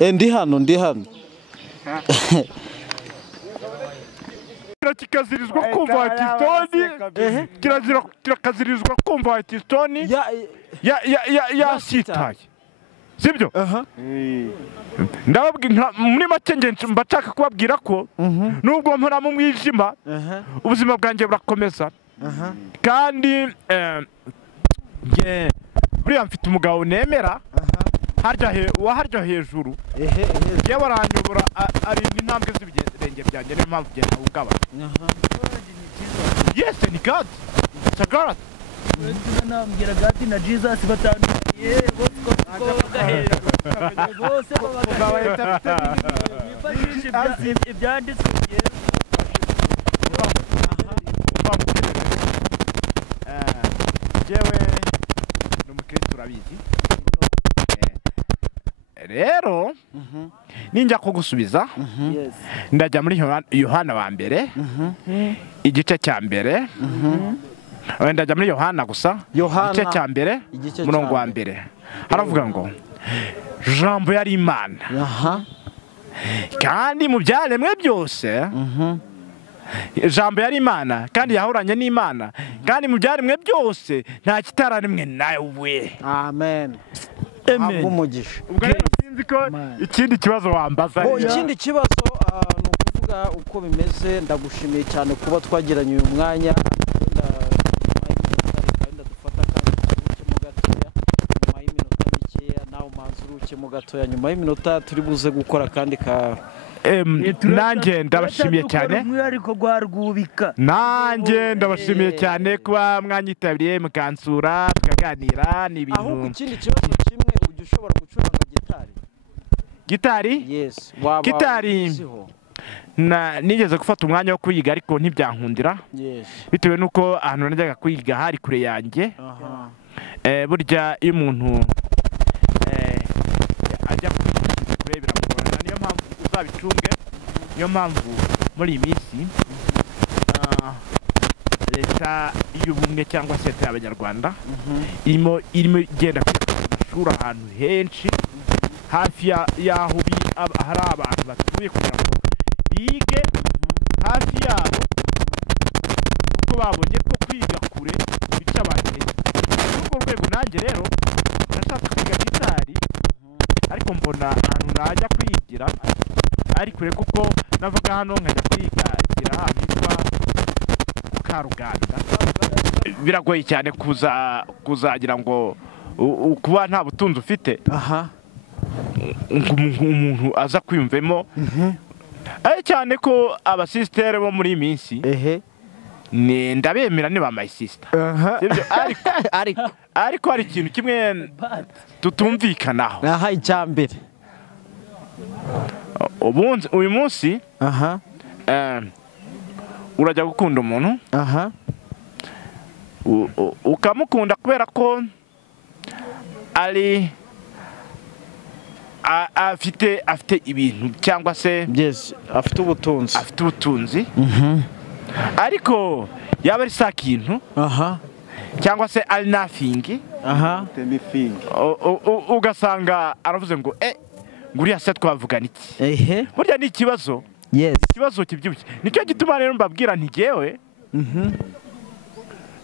Ndi hano kikazirizwa kumva Wakistoni kirakazirizwa kumva Wakistoni yasitaye sibyo ndababwira muri make ngenzi mbashaka kubabwira ko nubwo mpora mu mwijima ubuzima bwanjye burakomeza kandi buriya mfite umugabo nemera harya hejuru yewe aranyobora ari intambwe z'ibirenge byanjye niyo mpamvu ugenda ugaba yes ni God sagara nambwira God na Jesus batandukanye bose bafite ibyanditswe jewe n'umukristo urabizi rero ninjya kugusubiza ndajya muri Yohana wa mbere igice cya mbere ndajya muri Yohana gusa igice cya mbere murongo wa mbere haravuga ngo jambo yari Imana kandi mu byaremwe byose jambo yari Imana kandi yahoranye n'Imana kandi mu byaremwe byose nta kitararemwe nawe amen umugisha ubwo rero sinzi ko ikindi kibazo wambaza ikindi kibazo ni ukuvuga uko bimeze ndagushimiye cyane kuba twagiranye uyu mwanya mu gatoya nyuma y'iminota turi buze gukora kandi ka nanjye ndabashimiye cyane ariko gwarwubika nanjye ndabashimiye cyane kuba mwanyitabiriye mukansura tukaganira n'ibintu ahubwo ikindi kibazo kimwe ujye ushobora gucuranga gitari yes gitari nigeze gufata umwanya wo kuyiga ariko ntibyankundira bitewe nuko ahantu najyaga kuyiga hari kure yanjye burya iyo umuntu ajya kurebera mubona niyo mpamvu uzabicunge niyo mpamvu muri iyi minsi leta y'ubumwe cyangwa se leta y'abanyarwanda irimo igenda kwita amashuri ahantu henshi hafi y'aho hari abantu batuye kugira ngo bige hafi yabo kuko babonye ko kwiga kure bica abantu muri urwo rwego nanjye rero ndashaka kwiga gitari ariko mbona ahantu najya kwigira ari kure kuko navaga hano nkajya kwigira ahantu hitwa Rwanda biragoye cyane kuzagira ngo kuba nta butunzi ufite umuntu aza kwiyumvemo cyane ko abasisiteri bo muri iyi minsi ndabemera ni ba mayisisita ariko hari ikintu kimwe tutumvikanaho icyambere uyu munsi urajya gukunda umuntu ukamukunda kubera ko ari afite ibintu cyangwa se afite ubutunzi ariko yaba ari sa kintu cyangwa se ari nafingi ugasanga aravuze ngo nguriya se twavugana iki burya ni ikibazo kibyibushye nicyo gituma rero mbabwira ntigewe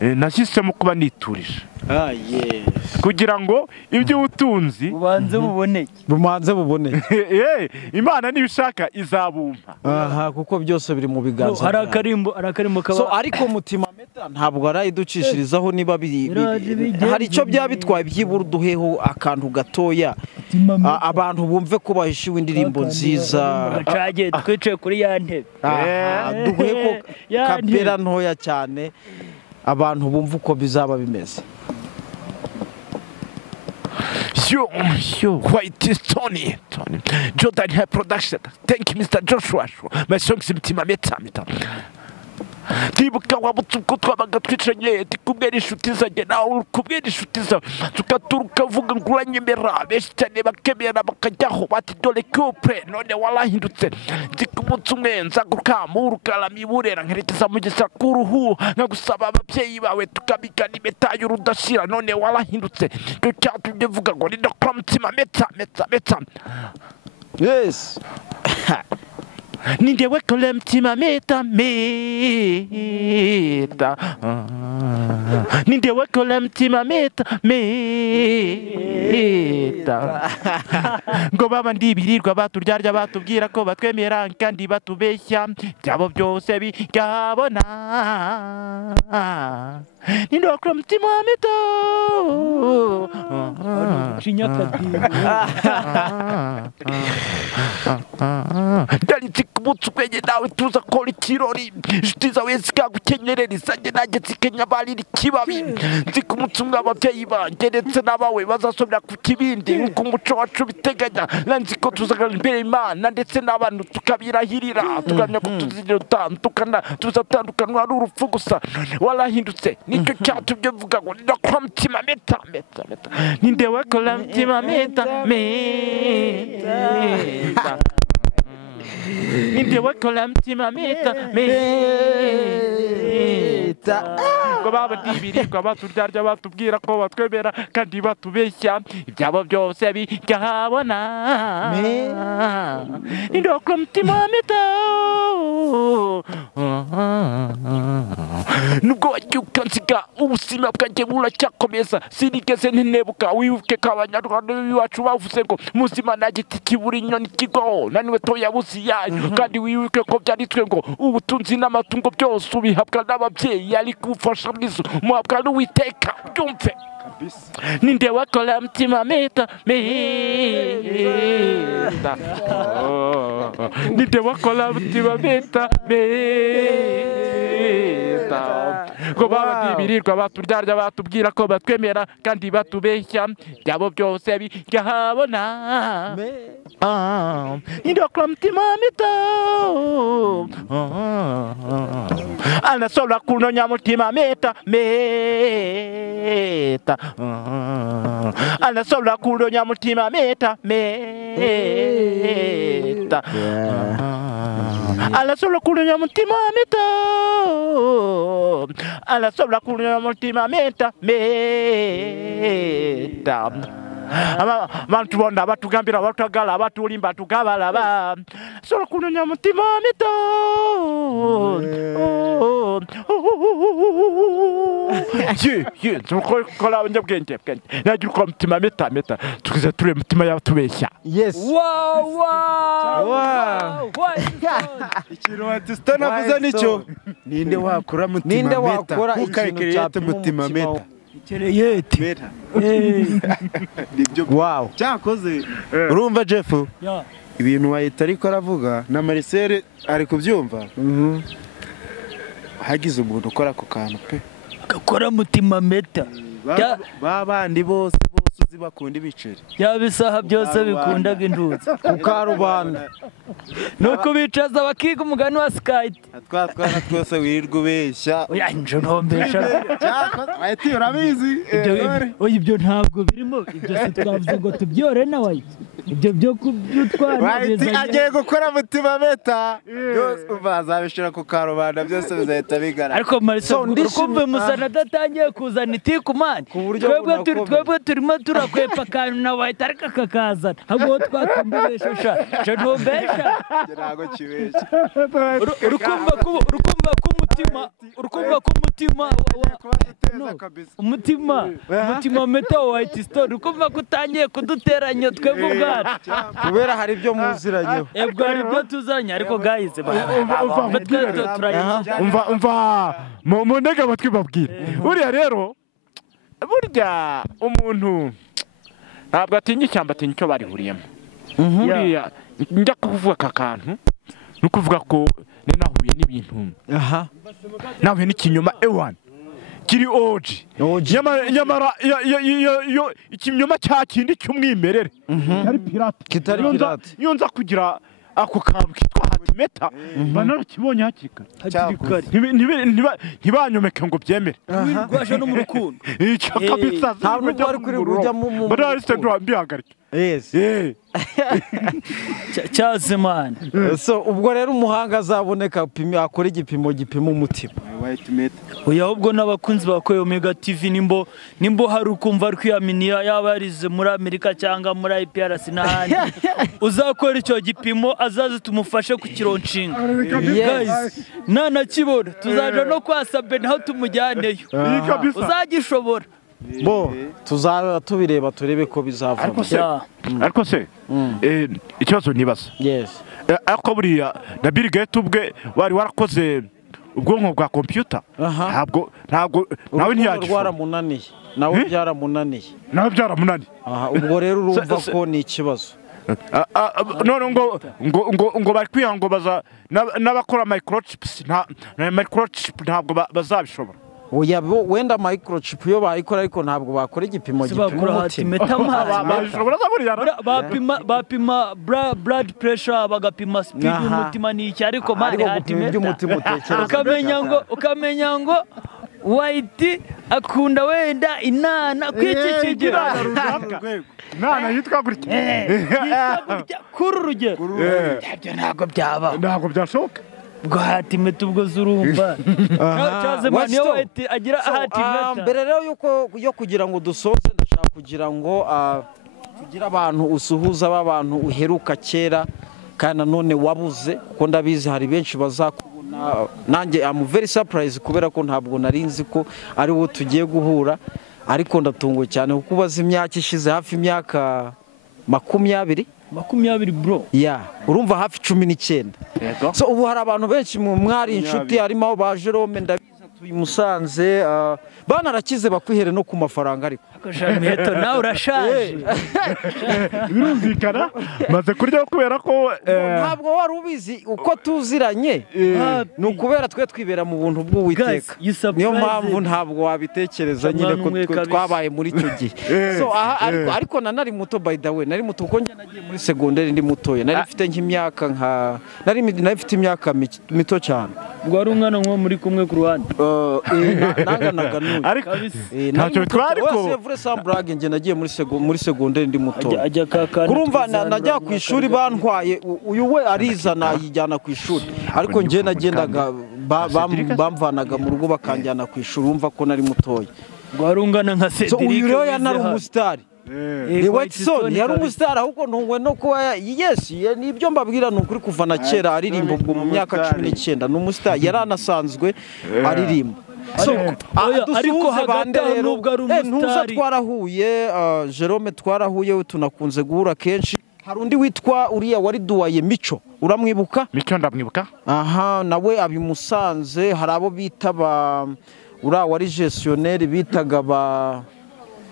nashyizemo kuba niturije kugira ngo iby'ubutunzi bubanze buboneke Imana nibishaka izabumpa kuko byose biri mu biganza hari akarimbo kaba ariko mutima meta ntabwo arayiducishirizaho niba hari icyo byaba bitwaye byibura duheho akantu gatoya abantu bumve ko bahishiwe indirimbo nziza twicaye kuri ya ntebe duheho kapera ntoya cyane abantu bumva uko bizaba bimeze White Tony Jordan Hair Production. Thank you, Mr. Joshua. My songs imitima meta ndibuka wabutuko twabaga twicanye kubwira inshuti zanjye nawe kubwira inshuti zawe tukaturuka vuga nguranyemera benshi cyane bakemera bakajyaho bati dore couple none warahindutse ndikumutse umwe nzaguruka mu rukarami burera nkerekeza mu gisakuru nkagusaba ababyeyi bawe tukabikana impeta y'urudashira none warahindutse cyo cyatumye vuga ngo ndakora mutima meta Yes. Nindewe kole mtima meta. Nindewe kole mtima meta. Ngo baba ndibirirwa baturyarya batubwira ko batwemera kandi batubeshya byabo byose bikabona. Nindewe kole mtima meta. Kumutsu kwenye nawe tuza kora ikirori inshuti zawe zikagukenyerera isanje nanjye zikenya barira ikibabi nzi kumutsu mw'ababyeyi banjye ndetse n'abawe bazasomera ku kibindi nk'uko umuco wacu biteganya nanzi ko tuzagana imbere y'Imana ndetse n'abantu tukabirahirira tugamya ko tuzatandukana ari urupfu gusa warahindutse nicyo cyatumye mvuga ngo ndakora mutima meta nindewe kora mutima meta Nindewe kole mtima meta. Ngo baba ndibirirwa baturyarya batubwira ko batwemera kandi batubeshya ibyabo byose bikabona. Nindewe kole mtima meta. Nubwo wacyuka nsiga ubuzima bwanjye buracyakomeza sinigeze ntinebuka wibuke ko abanyarwanda b'iwacu bavuze ngo muzima nta giti kibura inyoni kigo naniwe toya busiyanyu kandi wibuke ko byanditswe ngo ubutunzi n'amatungo byose ubihabwa n'ababyeyi ari gufasha mwizo muhabwa n'Uwiteka byumve. Nindewe kole mtima meta. Nindewe kole mtima meta. Ngo baba ndibirirwa baturyarya batubwira ko batwemera kandi batubeshya byabo byose bikabona. Nindewe kole mtima meta. Anasola kunonya mutima meta. Anasola kunonya mutima meta. Anasola kunonya mutima meta. Anasola kunonya mutima meta. Abantu bonna batugambira batagala batulimba tugabalaba sola kunonya mutima meta. Ye tukola abanyabwenge nagira ko mutima meta tukize ture mutima yatubeshya. Yes. Wow. Ikintu Batista navuze nicyo ninde wakora mutima meta ukayikirete mutima meta Kereyete. Nibyo Wow. cyakoze urumva Jeff ibintu wahita ariko aravuga na Marcel ari kubyumva. Hagize umuntu ukora ako kantu pe Gakora mutima meta. babandi bose uzi bakunda ibiceri Yabisaha byose bikundaga induzi. Kukarubanda. Nuko bicaza bakiga umugani wa Skype. twatwana twose wirirwa ubeshya Oya nje ntombesha. ahita urabizi Ibyo ntabwo birimo ibyo se twavuze ngo tubyore nawe. Ibyo byo kubyutwara agiye gukora mutima meta byose bazabishira ku karubanda byose bizahita bigara. Ariko Marisa urukumve musana datangiye kuzana itikumani. Twebwe turimo turakwepa kantu nawe ahita ariko kakazana. Ahubwo twatumbesha sha ntombesha. Ntago kibeshya urukumva k'umutima umutima meta wa White Stone urukumva kutangiye kuduteranya twebwe ubwacu kubera hari ibyo muziranyeho. ebwo hari ibyo tuzanye ariko guys umva mu ntege amatwi babwira buriya rero burya umuntu ntabwo atinya ishyamba atinya icyo barihuriyemo. Buriya njya kuvuga aka kantu no kuvuga ko nahuye n'ibintu nahuye n'ikinyoma ewan kiri oji nyamara ikinyoma cya kindi cy'umwimerere kitari pirate iyo nza kugira ako kantu kitwa hatimeta banarakibonye hakiri kare ntibanyomeke ngo byemere rwaje no mu rukundo icyo kabisa nta nubwo ari kuri kujya mu banarise mbihagarike yes cyaze man. so ubwo rero umuhanga azaboneka akora igipimo gipima umutima. Oya ubwo n'abakunzi bakoye Omega TV nimbo hari ukumva ari kwiyaminiya yaba yarize muri Amerika cyangwa muri IPRC n'ahandi uzakora icyo gipimo azaze tumufashe ku kironshinga. Guys nakibona tuzaje no kwasabe naho tumujyaneyo uzagishobora bo tuzaba tubireba turebe ko bizavamo. ariko se ikibazo nibaza yes ariko buriya na Bill Gates ubwe wari warakoze ubwonko bwa computer ntabwo nawe ntiyagishobora nawe byaramunaniye ubwo rero urumva ko ni ikibazo. none ngo bari kwihango baza n'abakora microchips ntabwo bazabishobora. Oya wenda microchip yo bayikora ariko ntabwo bakora igipimo gipima bapima blood pressure bagapima speed y'umutima n'iki ariko mane ukamenya ngo White akunda wenda inana kwiki kigira nana yitwa gutya kuri urugero ntabwo byaba ntabwo byashoboka Guhatimeta ubwo zurumva. Cyaze mani yo agira ahatimeta. Mbere rero yo kugira ngo dusoze ndashaka kugira ngo tugira abantu usuhuza b'abantu uheruka kera kandi none wabuze kuko ndabizi hari benshi bazakubona. Nanjye am very surprised kubera ko ntabwo narinzi ko ari wo tugiye guhura ariko ndatunguye cyane kuko ubaza imyaka ishize hafi imyaka 20 bro. Urumva hafi 19. So ubu hari abantu benshi mu mwari inshuti harimo aho ba Jerome ndabiza tuyimusanze banarakize bakwihere no ku mafaranga ariko. Akashamiheto nawe urashaje. Birumvikana maze kurya kubera ko ntabwo wari ubizi uko tuziranye ni ukubera twe twibera mu buntu bw'Uwiteka. Niyo mpamvu ntabwo wabitekereza nyine ko twabaye muri icyo gihe. So ariko nari muto by the way nari muto uko njye nagiye muri secondaire ndi mutoya nari mfite nk'imyaka nari mfite imyaka mito cyane. Ngo ari umwana nko muri kumwe ku ruhande. Nanganaga n'uyu. Ariko ntacyo twari ko Sambrage nge nagiye muri secondaire ndi muto. Kurumva najya ku ishuri bantwaye uyu we arizana yijyana ku ishuri ariko nge nagendaga bamvanaga mu rugo bakanjyana ku ishuri umva ko nari mutoya. Gwarungana nka Cedric. So uyu rero yanari umustar. Watson yari umustar ahubwo ntungwe no kuba yes nibyo mbabwira nukuri kuva na kera aririmba ubwo mu myaka 19 n'umustar yaranasanzwe aririmba. Ariko hagati nubwo ari umustar twarahuye Jerome twarahuye tunakunze guhura kenshi. Hari undi witwa uriya wari duwaye Mico uramwibuka? Mico ndamwibuka. Nawe abimusanze hari abo bitaba ura wari gestionnaire bitaga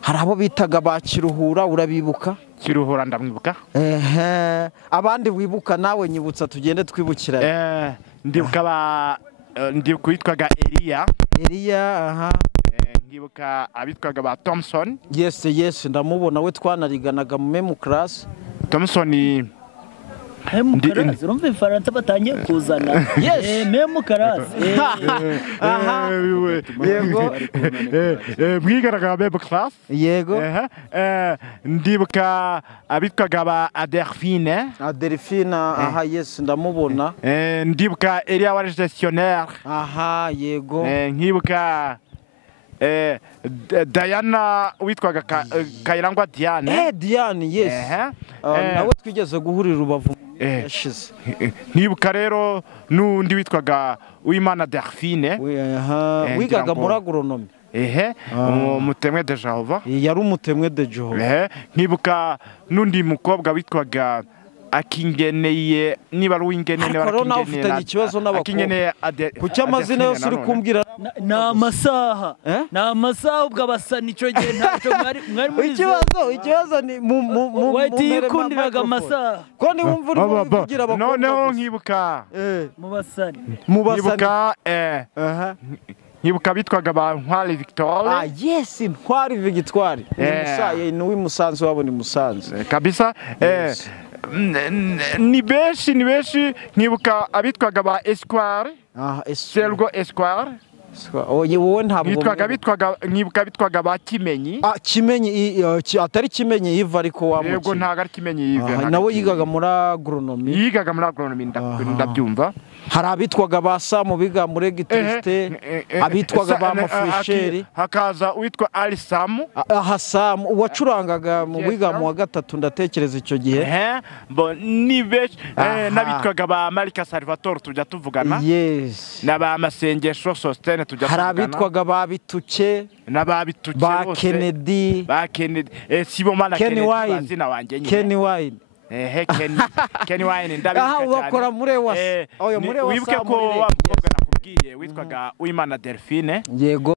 hari abo bitaga ba Kiruhura urabibuka? Kiruhura ndamwibuka. Abandi wibuka nawe nyibutsa tugende twibukira. Ndibuka witwaga Elia. Ndibuka abitwaga ba Thompson. Yes ndamubona we twanariganaga mu memu class. Thompson Mukarazi urumva Ifaransa batangiye kuzana. Memu Karazi. Yego. Mwigaraga memu class. Yego. Ndibuka abitwaga ba Adelphine. Yes ndamubona. Ndibuka Elia wari gestionnaire. Yego. Nkibuka Diana witwaga Kayirangwa Diane. Diane yes. Nawe twigeze guhurira Rubavu yashize. Nkibuka rero n'undi witwaga Uwimana Delphine. Wigaga muri agronomy. Umutemwe de Jehova. Yari umutemwe de Jehova. Nkibuka n'undi mukobwa witwaga Akingeneye niba ari uwingeneye Corona ufitanye ikibazo n'abakobwa. Kuki amazina yose uri kumbwira n'amasaha n'amasaha ubwo abasa nico gihe ntacyo mwari muri ikibazo ni wayikundiraga amasaha ko ni wumva uri kugira abakobwa noneho nkibuka mubasani nkibuka bitwaga ba Ntwari Victoire. Yes Ntwari Victoire ni w'imusanze wabo ni Musanze kabisa. Ni benshi nkibuka abitwaga ba Esquire. Sergo Esquire. oye wowe ntabwo bitwaga ba Kimenyi. Kimenyi atari Kimenyi yiva ariko wa Yego ntago ari Kimenyi yiva. Nawe yigaga muri agronomy. Ndabyumva. Hari abitwaga ba Samu biga muri electricité, abitwaga ba Mafresheri, hakaza uitwa Ali Samu. Samu wacurangaga mu biga mu wa gatatu ndatekereza icyo gihe. Nibe nabitwaga ba Marika Salvatore tujya tuvugana. Yes. Naba Masengesho Sostene tujya tuvugana. Hari abitwaga ba Bituke, ba Kennedy, Sibomana Kennedy bazina wanje nyine. Kenny Wine. Kenny Wine ndabika cyane. Ubakora muri wasa. Wibuke ko wa mukobwa nakubwiye witwaga Uwimana Delphine. Yego.